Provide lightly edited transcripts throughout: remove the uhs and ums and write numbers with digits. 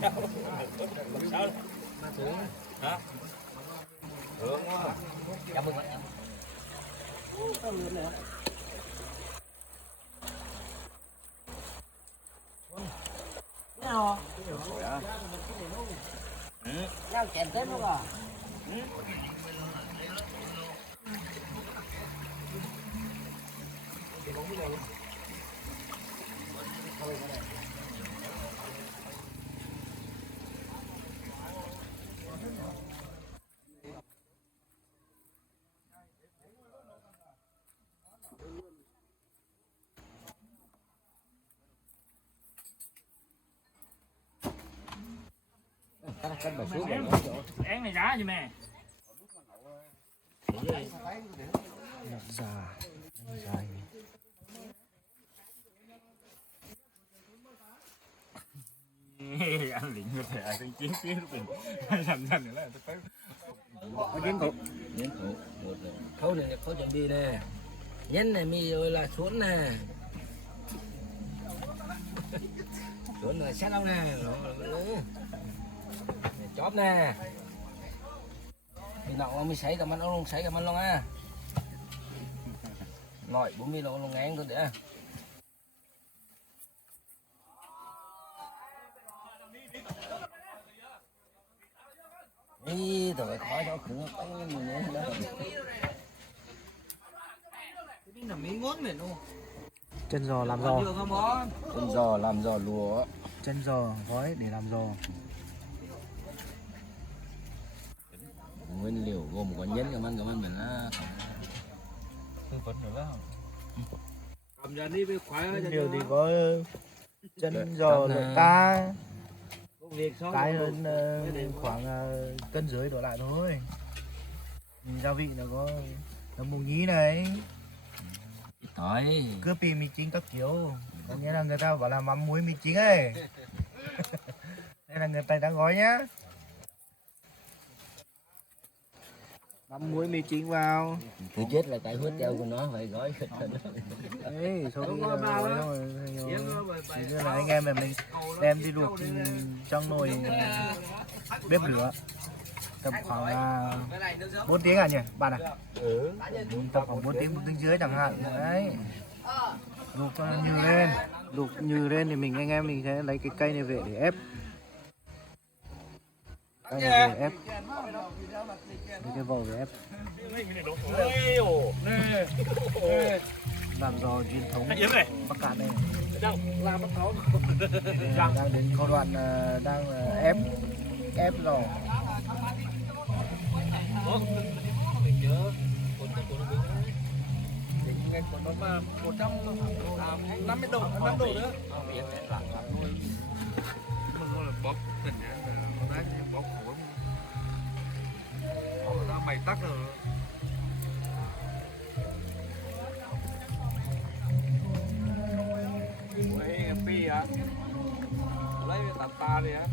Sao? Hả? Được quá. Cảm ơn bạn. Nào. Nhau chèn tới luôn à. Cắt bài xuống rồi. Én này giá gì mẹ? Già. Anh luyện như thế anh chiến chiến lúc mình dần nữa là tới Chiến thủ. Khâu này khâu chuẩn bị nè. Nhân này mi rồi là xuống nè. Xuống là sát ông nè. Chóp nè. Mình nọ mới sấy cả mình ông sấy cả mình luôn á. Nội 40 lon luôn ngán thôi để. Đi rồi khỏi cho cửa bánh mình nữa đó. Cái là miếng ngón này luôn. Chân giò làm giò. Chân giò làm giò lúa. Chân giò gói để làm giò. Nguyên liệu gồm có nhân của mình là tư vấn nữa đó. Cầm ra đi với khoái Nguyên liệu thì có chân giò lượng ta. Cái hơn khoảng cân dưới đổ lại thôi. Gia vị nó có nấm mùng nhí này, tỏi, cướp mì chính các kiểu. Có nghĩa là người ta bảo là mắm muối mì chính ấy. Đây là người ta đang gói nhá. Mắm muối mì chính vào. thứ chết là cái huyết treo của nó phải gói. Đấy, sau khi gói xong rồi chỉ là anh em mình đem đi luộc trong nồi bếp lửa tầm khoảng 4 tiếng à nhỉ bạn à? Tầm khoảng 4 tiếng dưới chẳng hạn đấy. Luộc cho nó nhừ lên thì anh em mình sẽ lấy cái cây này về để ép. Cây này về ép. Lấy cái vỏ về ép. Làm giò truyền thống Bắc Cạn đây. Đang đến công đoạn đang ép giò. nó mà 150 độ, 5 độ nữa. Nó là bóp thịt nhá, nó đá như bóp khổ. Nó mày tắt rồi. Ôi, phi hả? Lấy cái ta đi hả?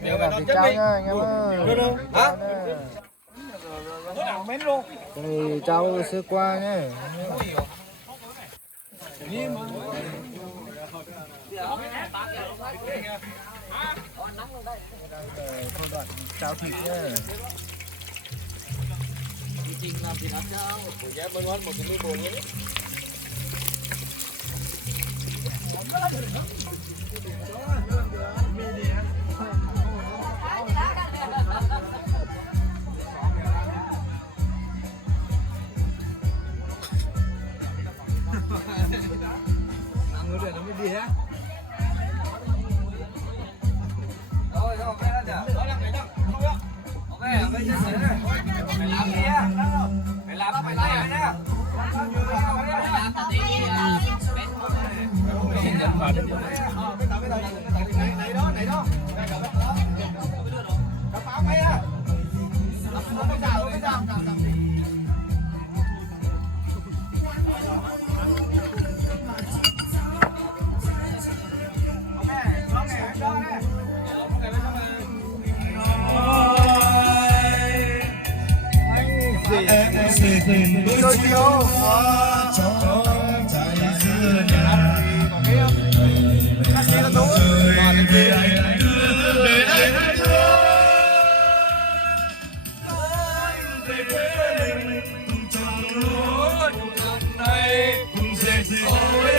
Đây là thịt trao nha anh em ơi. Hả? Cái này trao sơ qua nhé. Thôi bạn trao thịt nhé. Trình làm thì làm sao? Của giá bên ngon một cái bồn nhé. Ăn người để nó mới đi á. Rồi, ok đó nhỉ. Đó là cái đó. Ok, ở bên trên này. Phải làm đi á. Phải làm phải tay rồi nhá. Này đó. mày à. Không sao. Đôi chiếu Hãy subscribe cho kênh Ghiền Mì Gõ để không bỏ lỡ